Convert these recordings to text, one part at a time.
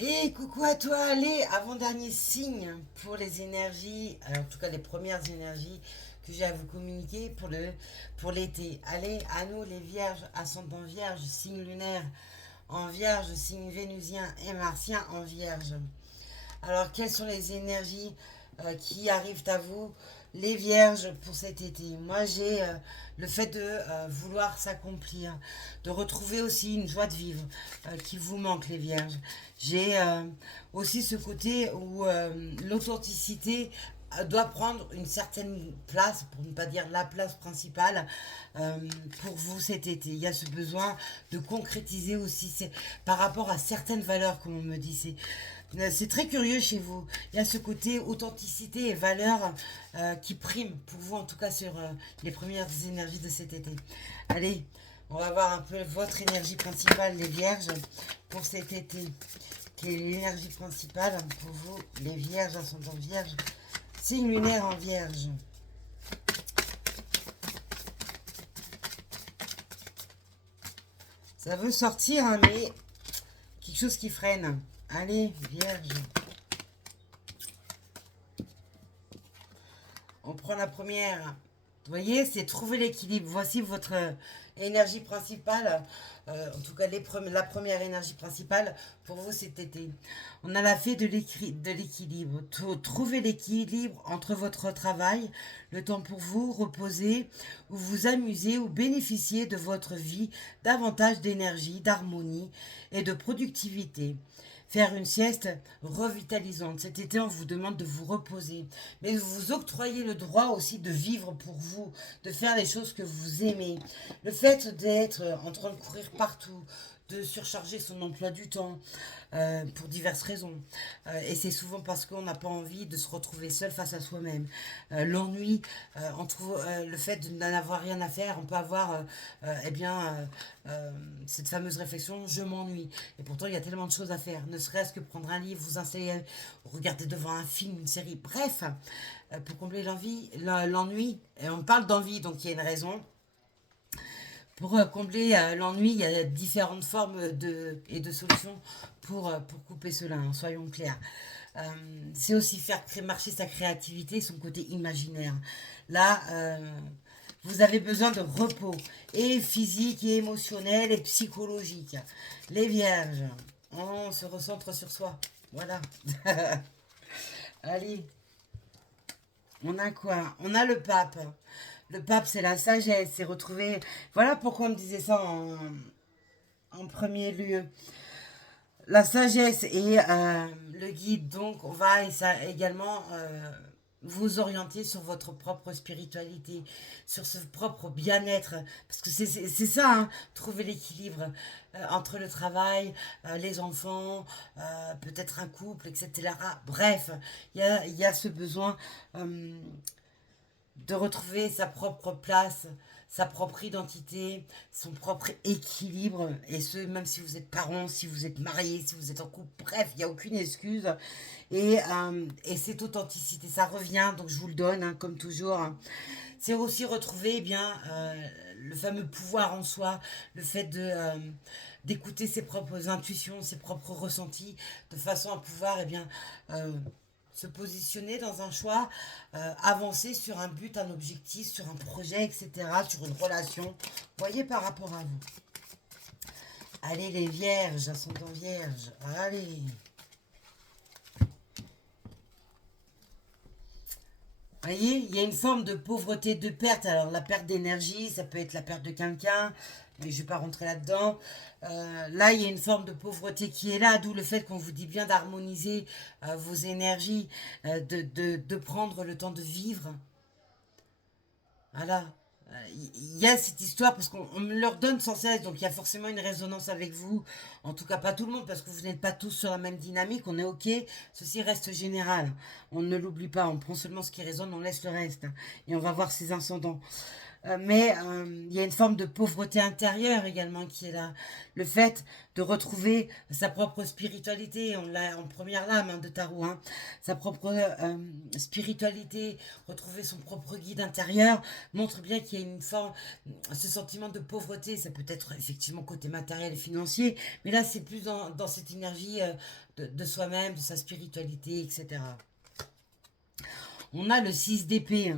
Et coucou à toi, allez, avant-dernier signe pour les énergies, en tout cas les premières énergies que j'ai à vous communiquer pour l'été. Allez, à nous les vierges, ascendant vierge, signe lunaire en vierge, signe vénusien et martien en vierge. Alors, quelles sont les énergies qui arrivent à vous, les vierges, pour cet été? Moi, j'ai le fait de vouloir s'accomplir, de retrouver aussi une joie de vivre qui vous manque, les vierges. J'ai aussi ce côté où l'authenticité doit prendre une certaine place, pour ne pas dire la place principale, euh, pour vous cet été. Il y a ce besoin de concrétiser aussi par rapport à certaines valeurs, comme on me dit. C'est très curieux chez vous. Il y a ce côté authenticité et valeur qui prime pour vous, en tout cas sur les premières énergies de cet été. Allez, on va voir un peu votre énergie principale, les vierges, pour cet été. Quelle est l'énergie principale pour vous, les vierges, ascendant vierge, signe lunaire en vierge? Ça veut sortir, hein, mais quelque chose qui freine. Allez, vierge. On prend la première. Vous voyez, c'est trouver l'équilibre. Voici votre énergie principale, en tout cas la première énergie principale pour vous cet été. On a la fée de l'équilibre. Trouver l'équilibre entre votre travail, le temps pour vous, reposer, ou vous amuser, ou bénéficier de votre vie, davantage d'énergie, d'harmonie et de productivité. Faire une sieste revitalisante. Cet été, on vous demande de vous reposer, mais vous octroyez le droit aussi de vivre pour vous, de faire les choses que vous aimez. Le fait d'être en train de courir partout, de surcharger son emploi du temps pour diverses raisons. Et c'est souvent parce qu'on n'a pas envie de se retrouver seul face à soi-même. L'ennui, le fait de n'en avoir rien à faire, on peut avoir cette fameuse réflexion, je m'ennuie. Et pourtant, il y a tellement de choses à faire. Ne serait-ce que prendre un livre, vous installer, regarder devant un film, une série. Bref, pour combler l'ennui. Et on parle d'envie, donc il y a une raison. Pour combler l'ennui, il y a différentes formes et de solutions pour couper cela, hein, soyons clairs. Euh, c'est aussi faire marcher sa créativité, son côté imaginaire. Là, vous avez besoin de repos, et physique, et émotionnel, et psychologique. Les vierges, on se recentre sur soi. Voilà. Allez, on a quoi? On a le pape. Le pape, c'est la sagesse, c'est retrouver. Voilà pourquoi on me disait ça en premier lieu. La sagesse et le guide, donc, on va également vous orienter sur votre propre spiritualité, sur ce propre bien-être. Parce que c'est ça, hein, trouver l'équilibre entre le travail, les enfants, peut-être un couple, etc. Bref, il y a ce besoin de retrouver sa propre place, sa propre identité, son propre équilibre, et ce, même si vous êtes parent, si vous êtes marié, si vous êtes en couple, bref, il n'y a aucune excuse. Et cette authenticité, ça revient, donc je vous le donne, hein, comme toujours. C'est aussi retrouver eh bien, le fameux pouvoir en soi, le fait d'écouter ses propres intuitions, ses propres ressentis, de façon à pouvoir eh bien, euh, se positionner dans un choix, avancer sur un but, un objectif, sur un projet, etc., sur une relation. Voyez par rapport à vous. Allez les vierges, ascendant vierge, allez. Voyez, il y a une forme de pauvreté, de perte. Alors la perte d'énergie, ça peut être la perte de quelqu'un, mais je ne vais pas rentrer là-dedans. Là, il y a une forme de pauvreté qui est là, d'où le fait qu'on vous dit bien d'harmoniser vos énergies, de prendre le temps de vivre. Voilà. Il y a cette histoire parce qu'on me leur donne sans cesse, donc il y a forcément une résonance avec vous. En tout cas, pas tout le monde parce que vous n'êtes pas tous sur la même dynamique. On est OK. Ceci reste général. On ne l'oublie pas. On prend seulement ce qui résonne, on laisse le reste. Et on va voir ses ascendants. mais il y a une forme de pauvreté intérieure également qui est là. Le fait de retrouver sa propre spiritualité, on l'a en première lame de tarot, hein, sa propre spiritualité, retrouver son propre guide intérieur, montre bien qu'il y a une forme, ce sentiment de pauvreté, ça peut être effectivement côté matériel et financier, mais là c'est plus dans cette énergie de soi-même, de sa spiritualité, etc. On a le 6 d'épée.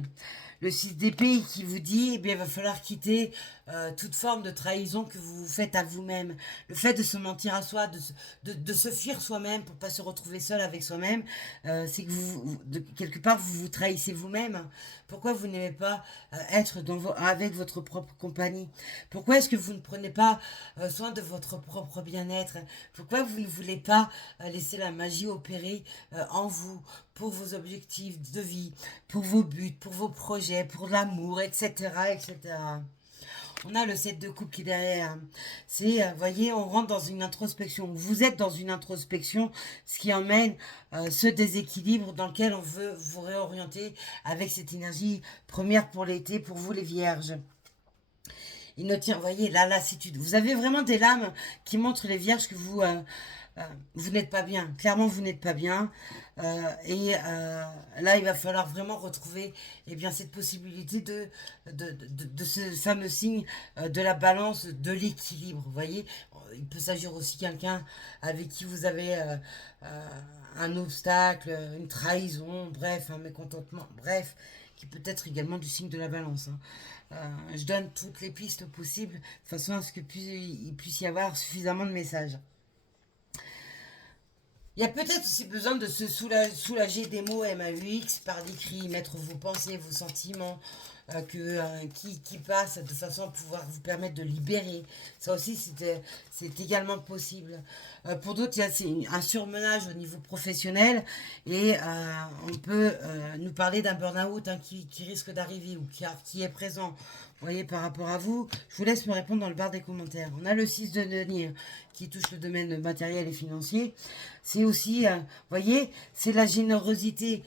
Le 6 d'épée qui vous dit, eh bien, il va falloir quitter toute forme de trahison que vous faites à vous-même. Le fait de se mentir à soi, de se fuir soi-même pour pas se retrouver seul avec soi-même, c'est que quelque part, vous vous trahissez vous-même. Pourquoi vous n'aimez pas être avec votre propre compagnie? Pourquoi est-ce que vous ne prenez pas soin de votre propre bien-être? Pourquoi vous ne voulez pas laisser la magie opérer en vous, pour vos objectifs de vie, pour vos buts, pour vos projets, pour l'amour, etc., etc. On a le 7 de coupe qui est derrière. C'est, voyez, on rentre dans une introspection. Vous êtes dans une introspection, ce qui emmène ce déséquilibre dans lequel on veut vous réorienter avec cette énergie première pour l'été, pour vous les vierges. Il ne tient, voyez, la lassitude. Vous avez vraiment des lames qui montrent les vierges que vous n'êtes pas bien. Clairement, vous n'êtes pas bien. Là, il va falloir vraiment retrouver eh bien, cette possibilité de ce fameux signe de la balance, de l'équilibre. Vous voyez, il peut s'agir aussi de quelqu'un avec qui vous avez un obstacle, une trahison, bref, un mécontentement, bref, qui peut être également du signe de la balance. Hein. Je donne toutes les pistes possibles de façon à ce qu'il puisse y avoir suffisamment de messages. Il y a peut-être aussi besoin de se soulager des mots MAUX par l'écrit, mettre vos pensées, vos sentiments qui passent de façon à pouvoir vous permettre de libérer. Ça aussi, c'est également possible. Pour d'autres, il y a un surmenage au niveau professionnel et on peut nous parler d'un burn-out hein, qui risque d'arriver ou qui est présent. Vous voyez, par rapport à vous, je vous laisse me répondre dans le bar des commentaires. On a le 6 de denier qui touche le domaine matériel et financier. C'est aussi, vous voyez, c'est la générosité,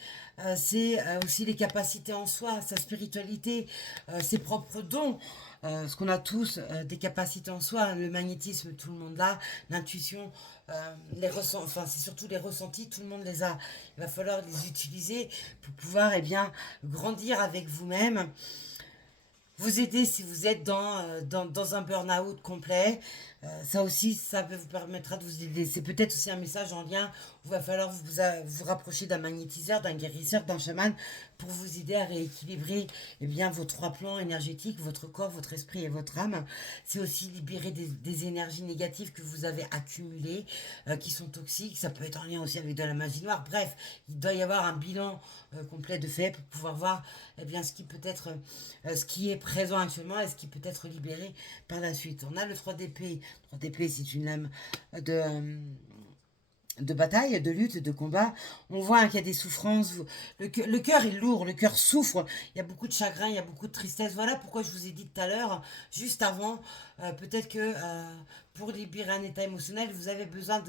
c'est aussi les capacités en soi, sa spiritualité, ses propres dons. Parce qu'on a tous des capacités en soi, hein, le magnétisme, tout le monde l'a, l'intuition, enfin c'est surtout les ressentis, tout le monde les a. Il va falloir les utiliser pour pouvoir eh bien, grandir avec vous-même. Vous aider si vous êtes dans un burn-out complet. Ça aussi, ça vous permettra de vous aider. C'est peut-être aussi un message en lien où il va falloir vous rapprocher d'un magnétiseur, d'un guérisseur, d'un chaman pour vous aider à rééquilibrer eh bien, vos trois plans énergétiques, votre corps, votre esprit et votre âme. C'est aussi libérer des énergies négatives que vous avez accumulées, qui sont toxiques. Ça peut être en lien aussi avec de la magie noire. Bref, il doit y avoir un bilan complet de fait pour pouvoir voir eh bien, ce qui peut être, ce qui est présent actuellement et ce qui peut être libéré par la suite. On a le 3 d'épée. 3 d'épée, c'est une lame de bataille, de lutte, de combat. On voit hein, qu'il y a des souffrances. Le cœur est lourd, le cœur souffre. Il y a beaucoup de chagrin, il y a beaucoup de tristesse. Voilà pourquoi je vous ai dit tout à l'heure, juste avant, peut-être que pour libérer un état émotionnel, vous avez besoin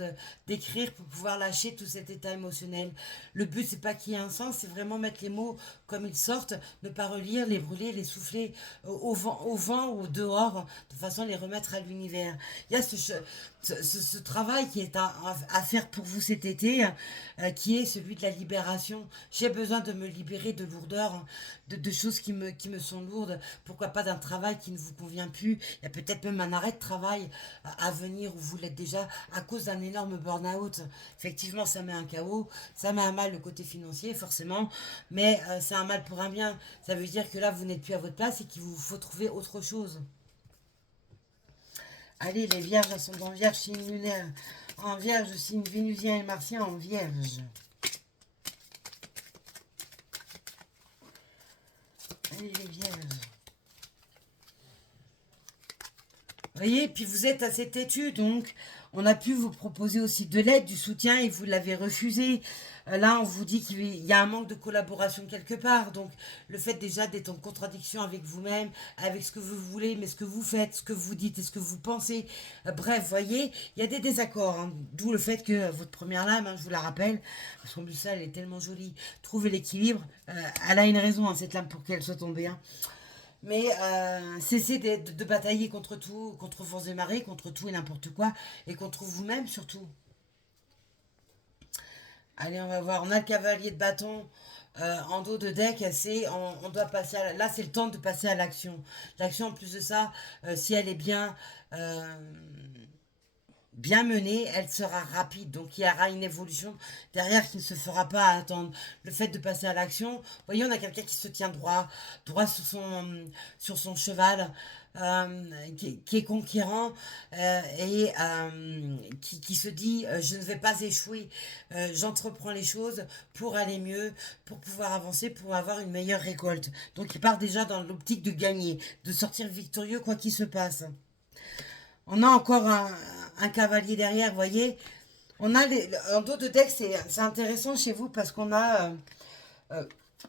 d'écrire pour pouvoir lâcher tout cet état émotionnel. Le but, c'est pas qu'il y ait un sens, c'est vraiment mettre les mots comme ils sortent, ne pas relire, les brûler, les souffler au vent ou dehors, de façon à les remettre à l'univers. Il y a ce travail qui est à faire pour vous cet été, qui est celui de la libération. J'ai besoin de me libérer de lourdeurs, de choses qui me sont lourdes. Pourquoi pas d'un travail qui ne vous convient plus. Il y a peut-être même un arrêt de travail à venir où vous l'êtes déjà à cause d'un énorme burn-out. Effectivement, ça met un chaos, ça met à mal le côté financier, forcément, mais c'est un mal pour un bien. Ça veut dire que là, vous n'êtes plus à votre place et qu'il vous faut trouver autre chose. Allez, les vierges, ascendant vierge, signe lunaire en vierge, signe vénusien et martien en vierge. Allez, les vierges. Vous voyez, puis vous êtes assez têtu, donc on a pu vous proposer aussi de l'aide, du soutien, et vous l'avez refusé. Là, on vous dit qu'il y a un manque de collaboration quelque part. Donc, le fait déjà d'être en contradiction avec vous-même, avec ce que vous voulez, mais ce que vous faites, ce que vous dites et ce que vous pensez. Bref, vous voyez, il y a des désaccords. Hein. D'où le fait que votre première lame, hein, je vous la rappelle, parce qu'en plus ça, elle est tellement jolie. Trouvez l'équilibre. Elle a une raison, hein, cette lame, pour qu'elle soit tombée. Hein. Mais cessez de batailler contre tout, contre vents et marées, contre tout et n'importe quoi, et contre vous-même surtout. Allez, on va voir. On a le cavalier de bâton en dos de deck. On doit passer là, c'est le temps de passer à l'action. L'action, en plus de ça, si elle est euh, bien menée, elle sera rapide. Donc, il y aura une évolution derrière qui ne se fera pas attendre. Le fait de passer à l'action, vous voyez, on a quelqu'un qui se tient droit sur son cheval. Qui est conquérant et qui se dit je ne vais pas échouer, j'entreprends les choses pour aller mieux, pour pouvoir avancer, pour avoir une meilleure récolte. Donc il part déjà dans l'optique de gagner, de sortir victorieux quoi qu'il se passe. On a encore un cavalier derrière, vous voyez. On a en dos de deck, c'est intéressant chez vous parce qu'on a euh,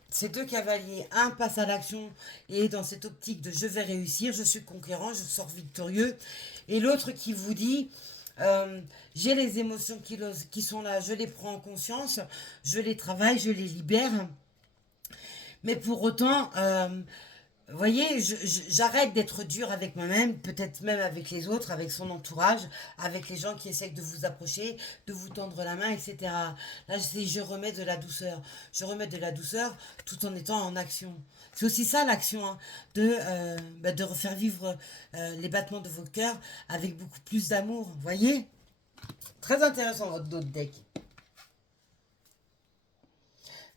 ces deux cavaliers. Un passe à l'action et est dans cette optique de je vais réussir, je suis conquérant, je sors victorieux. Et l'autre qui vous dit j'ai les émotions qui sont là, je les prends en conscience, je les travaille, je les libère. Mais pour autant, vous voyez, j'arrête d'être dur avec moi-même, peut-être même avec les autres, avec son entourage, avec les gens qui essaient de vous approcher, de vous tendre la main, etc. Là, je remets de la douceur. Je remets de la douceur tout en étant en action. C'est aussi ça l'action, hein, de refaire vivre les battements de votre cœur avec beaucoup plus d'amour. Vous voyez? Très intéressant votre dos de deck.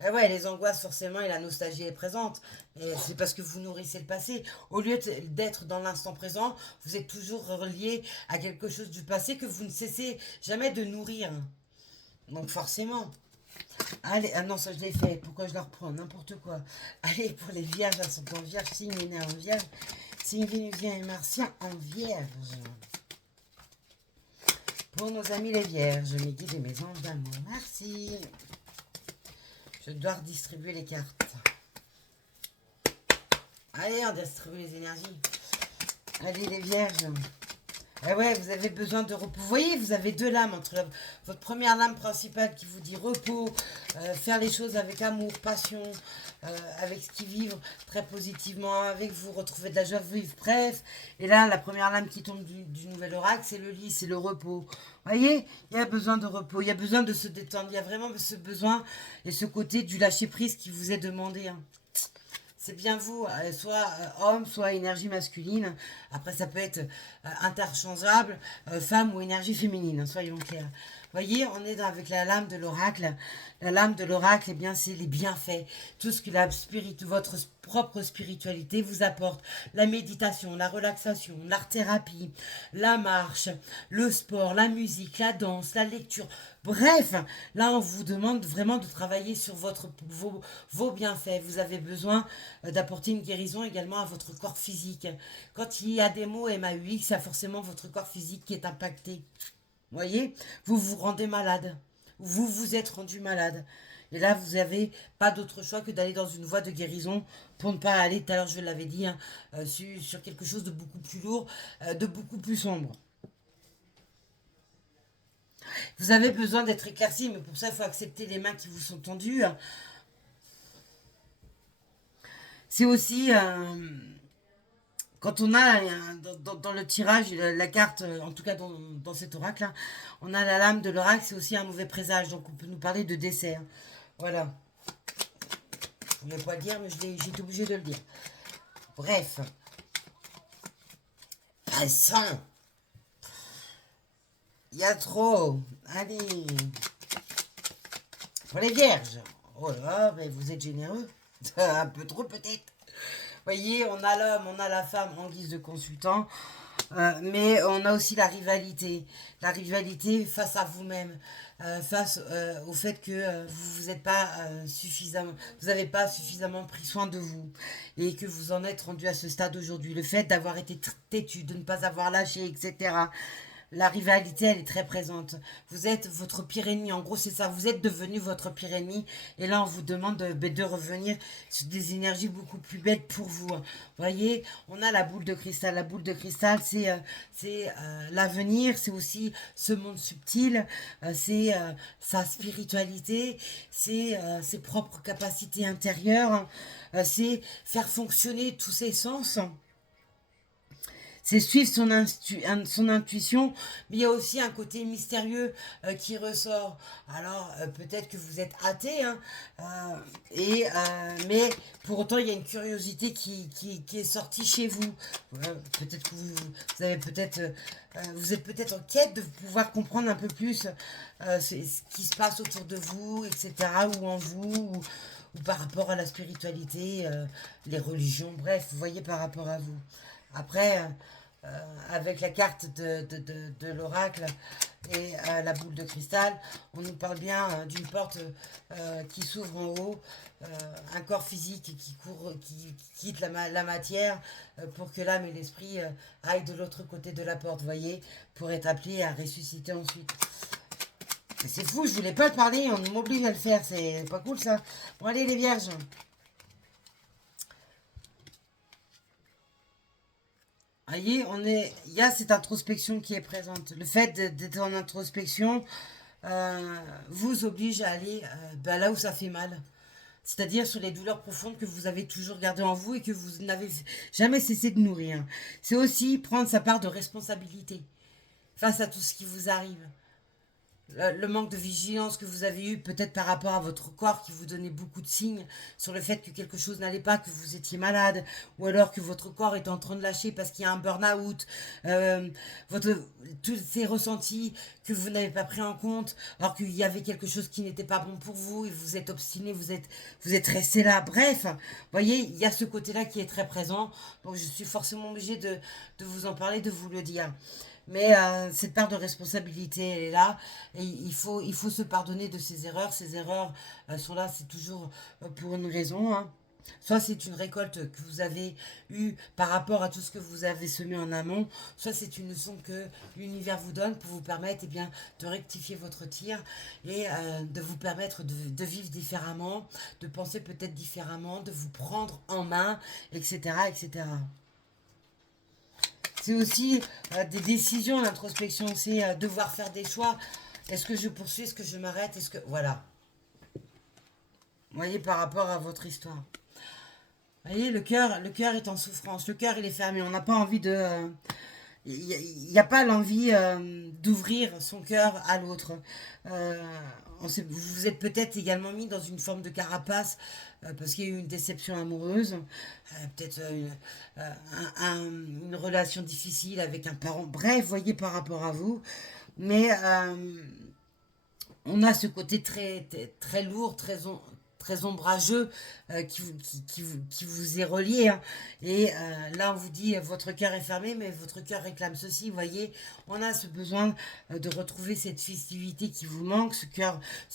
Eh ouais, les angoisses, forcément, et la nostalgie est présente. Et c'est parce que vous nourrissez le passé. Au lieu d'être dans l'instant présent, vous êtes toujours relié à quelque chose du passé que vous ne cessez jamais de nourrir. Donc forcément. Allez, ah non, ça je l'ai fait. Pourquoi je la reprends? N'importe quoi. Allez, pour les vierges, ascendant vierge, signe né en vierge, signe vénusien et martien en vierge. Pour nos amis les vierges, mes guides et mes anges d'amour. Merci. Je dois redistribuer les cartes. Allez, on distribue les énergies. Allez, les vierges. Ah ouais, vous avez besoin de repos. Vous voyez, vous avez deux lames entre votre première lame principale qui vous dit repos, faire les choses avec amour, passion, avec ce qui vibre très positivement avec vous, retrouver de la joie vive, bref. Et là, la première lame qui tombe du nouvel oracle, c'est le lit, c'est le repos. Vous voyez, il y a besoin de repos, il y a besoin de se détendre, il y a vraiment ce besoin et ce côté du lâcher-prise qui vous est demandé, hein. C'est bien vous, soit homme, soit énergie masculine. Après, ça peut être interchangeable, femme ou énergie féminine, hein, soyons clairs. Voyez, on est avec la lame de l'oracle. La lame de l'oracle, eh bien, c'est les bienfaits. Tout ce que votre propre spiritualité vous apporte. La méditation, la relaxation, l'art-thérapie, la marche, le sport, la musique, la danse, la lecture. Bref, là, on vous demande vraiment de travailler sur vos bienfaits. Vous avez besoin d'apporter une guérison également à votre corps physique. Quand il y a des mots MAUX, il y a forcément votre corps physique qui est impacté. Vous voyez, vous vous rendez malade. Vous vous êtes rendu malade. Et là, vous n'avez pas d'autre choix que d'aller dans une voie de guérison pour ne pas aller, tout à l'heure je l'avais dit, hein, sur quelque chose de beaucoup plus lourd, de beaucoup plus sombre. Vous avez besoin d'être éclairci, mais pour ça, il faut accepter les mains qui vous sont tendues. C'est aussi, quand on a dans le tirage, la carte, en tout cas dans cet oracle, hein, on a la lame de l'oracle, c'est aussi un mauvais présage. Donc on peut nous parler de décès, hein. Voilà. Je ne voulais pas le dire, mais j'ai été obligée de le dire. Bref. Passons. Il y a trop. Allez. Pour les vierges. Oh là, mais vous êtes généreux. Un peu trop peut-être. Voyez, on a l'homme, on a la femme en guise de consultant. Mais on a aussi la rivalité face à vous-même, face au fait que vous n'êtes pas suffisamment, vous n'avez pas suffisamment pris soin de vous et que vous en êtes rendu à ce stade aujourd'hui. Le fait d'avoir été têtu, de ne pas avoir lâché, etc. la rivalité, elle est très présente. Vous êtes votre pire ennemi. En gros, c'est ça. Vous êtes devenu votre pire ennemi. Et là, on vous demande de revenir sur des énergies beaucoup plus belles pour vous. Vous voyez, on a la boule de cristal. La boule de cristal, c'est l'avenir. C'est aussi ce monde subtil. C'est sa spiritualité. C'est ses propres capacités intérieures. C'est faire fonctionner tous ses sens, c'est suivre son intuition, mais il y a aussi un côté mystérieux qui ressort. Alors, peut-être que vous êtes athée, hein, mais pour autant, il y a une curiosité qui est sortie chez vous. Peut-être que vous avez peut-être, vous êtes peut-être en quête de pouvoir comprendre un peu plus ce qui se passe autour de vous, etc., ou en vous, ou par rapport à la spiritualité, les religions, bref, vous voyez, par rapport à vous. Après, avec la carte de l'oracle et la boule de cristal, on nous parle bien d'une porte qui s'ouvre en haut, un corps physique qui quitte la matière pour que l'âme et l'esprit aillent de l'autre côté de la porte, voyez, pour être appelés à ressusciter ensuite. C'est fou, je voulais pas le parler, on m'oblige à le faire, c'est pas cool ça. Bon allez les vierges. Voyez, il y a cette introspection qui est présente. Le fait d'être en introspection vous oblige à aller là où ça fait mal. C'est-à-dire sur les douleurs profondes que vous avez toujours gardées en vous et que vous n'avez jamais cessé de nourrir. C'est aussi prendre sa part de responsabilité face à tout ce qui vous arrive. Le manque de vigilance que vous avez eu peut-être par rapport à votre corps qui vous donnait beaucoup de signes sur le fait que quelque chose n'allait pas, que vous étiez malade, ou alors que votre corps est en train de lâcher parce qu'il y a un burn-out, euh, tous ces ressentis que vous n'avez pas pris en compte, alors qu'il y avait quelque chose qui n'était pas bon pour vous, et vous êtes obstiné, vous êtes resté là. Bref, vous voyez, il y a ce côté-là qui est très présent, donc je suis forcément obligée de vous en parler, de vous le dire. Mais cette part de responsabilité, elle est là. Et il faut se pardonner de ses erreurs. Ces erreurs sont là, c'est toujours pour une raison, hein. Soit c'est une récolte que vous avez eue par rapport à tout ce que vous avez semé en amont, soit c'est une leçon que l'univers vous donne pour vous permettre de rectifier votre tir et de vous permettre de vivre différemment, de penser peut-être différemment, de vous prendre en main, etc., etc. C'est aussi des décisions, l'introspection, c'est devoir faire des choix. Est-ce que je poursuis, est-ce que je m'arrête, est-ce que... Voilà. Vous voyez, par rapport à votre histoire. Vous voyez, le cœur est en souffrance, le cœur il est fermé, on n'a pas envie de... Il n'y a pas l'envie d'ouvrir son cœur à l'autre. Euh, vous êtes peut-être également mis dans une forme de carapace parce qu'il y a eu une déception amoureuse, peut-être une relation difficile avec un parent. Bref, voyez par rapport à vous. Mais on a ce côté très lourd, très ombrageux qui vous est relié, hein. Et là, on vous dit, votre cœur est fermé, mais votre cœur réclame ceci. Vous voyez, on a ce besoin de retrouver cette festivité qui vous manque, ce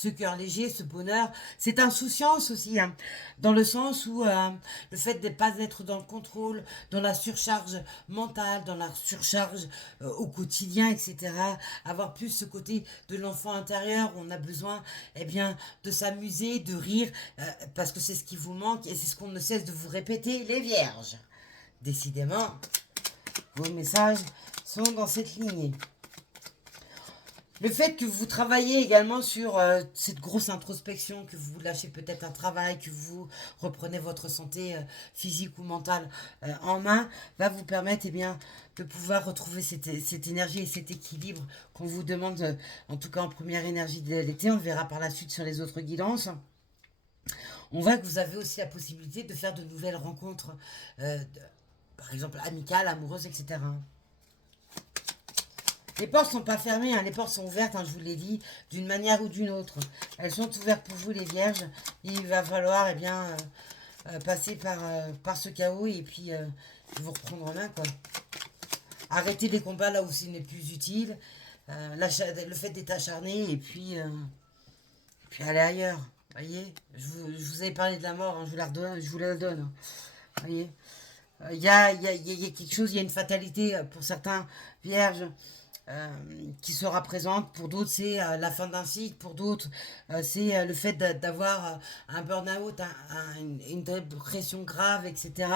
cœur léger, ce bonheur, cette insouciance aussi, hein, dans le sens où le fait de ne pas être dans le contrôle, dans la surcharge mentale, dans la surcharge au quotidien, etc. Avoir plus ce côté de l'enfant intérieur où on a besoin, eh bien, de s'amuser, de rire, parce que c'est ce qui vous manque et c'est ce qu'on ne cesse de vous répéter, les vierges. Décidément, vos messages sont dans cette lignée. Le fait que vous travaillez également sur cette grosse introspection, que vous lâchez peut-être un travail, que vous reprenez votre santé physique ou mentale en main, va vous permettre bien, de pouvoir retrouver cette énergie et cet équilibre qu'on vous demande, en tout cas en première énergie de l'été. On le verra par la suite sur les autres guidances. On voit que vous avez aussi la possibilité de faire de nouvelles rencontres, par exemple amicales, amoureuses, etc. Les portes sont pas fermées, hein, les portes sont ouvertes, hein, je vous l'ai dit, d'une manière ou d'une autre. Elles sont ouvertes pour vous, les vierges. Il va falloir passer par ce chaos et puis vous reprendre en main, quoi. Arrêter les combats là où ce n'est plus utile. Le fait d'être acharné et puis aller ailleurs. Voyez, je vous avais parlé de la mort, hein, je vous la donne. Voyez, il y a quelque chose, il y a une fatalité pour certains vierges. qui sera présente. Pour d'autres, c'est la fin d'un cycle. Pour d'autres, c'est le fait d'avoir un burn-out, une dépression grave, etc.,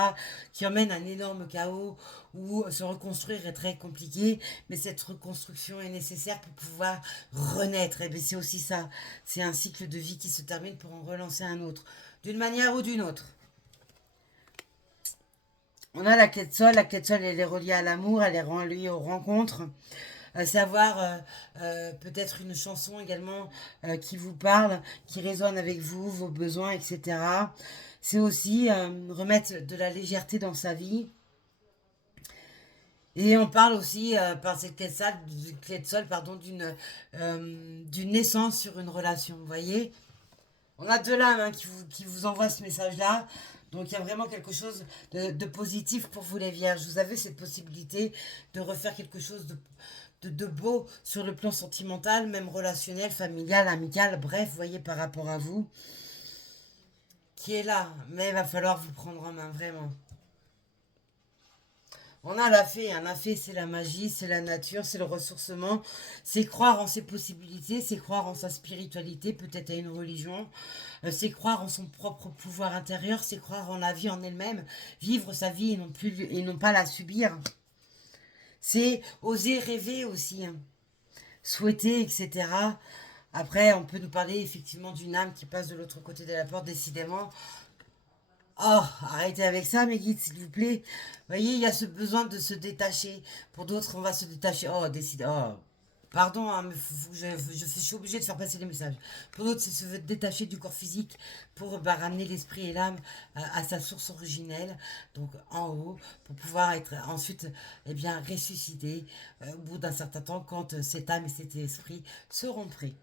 qui emmène un énorme chaos où se reconstruire est très compliqué. Mais cette reconstruction est nécessaire pour pouvoir renaître. Et bien, c'est aussi ça. C'est un cycle de vie qui se termine pour en relancer un autre, d'une manière ou d'une autre. On a la clé de sol. La clé de sol, elle est reliée à l'amour, elle est reliée aux rencontres. Savoir peut-être une chanson également qui vous parle, qui résonne avec vous, vos besoins, etc. C'est aussi remettre de la légèreté dans sa vie. Et on parle aussi, par cette clé de sol, pardon, d'une naissance sur une relation. Vous voyez, on a deux lames hein, qui vous envoient ce message-là. Donc il y a vraiment quelque chose de positif pour vous les vierges. Vous avez cette possibilité de refaire quelque chose de beau sur le plan sentimental, même relationnel, familial, amical, bref, vous voyez, par rapport à vous, qui est là. Mais il va falloir vous prendre en main, vraiment. On a la fée, hein. La fée c'est la magie, c'est la nature, c'est le ressourcement, c'est croire en ses possibilités, c'est croire en sa spiritualité, peut-être à une religion, c'est croire en son propre pouvoir intérieur, c'est croire en la vie en elle-même, vivre sa vie et non pas la subir. C'est oser rêver aussi, hein. Souhaiter, etc. Après, on peut nous parler effectivement d'une âme qui passe de l'autre côté de la porte, décidément. Oh, arrêtez avec ça, mes guides, s'il vous plaît. Vous voyez, il y a ce besoin de se détacher. Pour d'autres, on va se détacher. Oh, décide. Oh, pardon, hein, mais je suis obligée de faire passer les messages. Pour d'autres, c'est se détacher du corps physique pour ramener l'esprit et l'âme à sa source originelle, donc en haut, pour pouvoir être ensuite bien ressuscité au bout d'un certain temps quand cette âme et cet esprit seront prêts.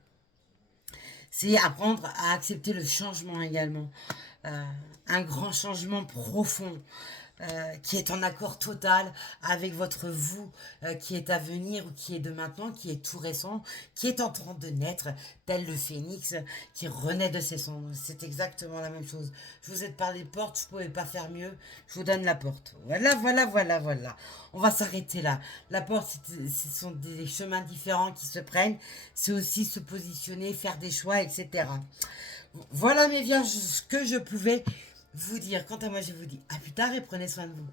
C'est apprendre à accepter le changement également. Euh, un grand changement profond qui est en accord total avec votre vous qui est à venir ou qui est de maintenant, qui est tout récent, qui est en train de naître, tel le phénix qui renaît de ses cendres. C'est exactement la même chose. Je vous ai parlé de porte, je ne pouvais pas faire mieux. Je vous donne la porte. Voilà, voilà, voilà, voilà. On va s'arrêter là. La porte, ce sont des chemins différents qui se prennent. C'est aussi se positionner, faire des choix, etc. Voilà mes vierges, ce que je pouvais vous dire. Quant à moi, je vous dis à plus tard et prenez soin de vous.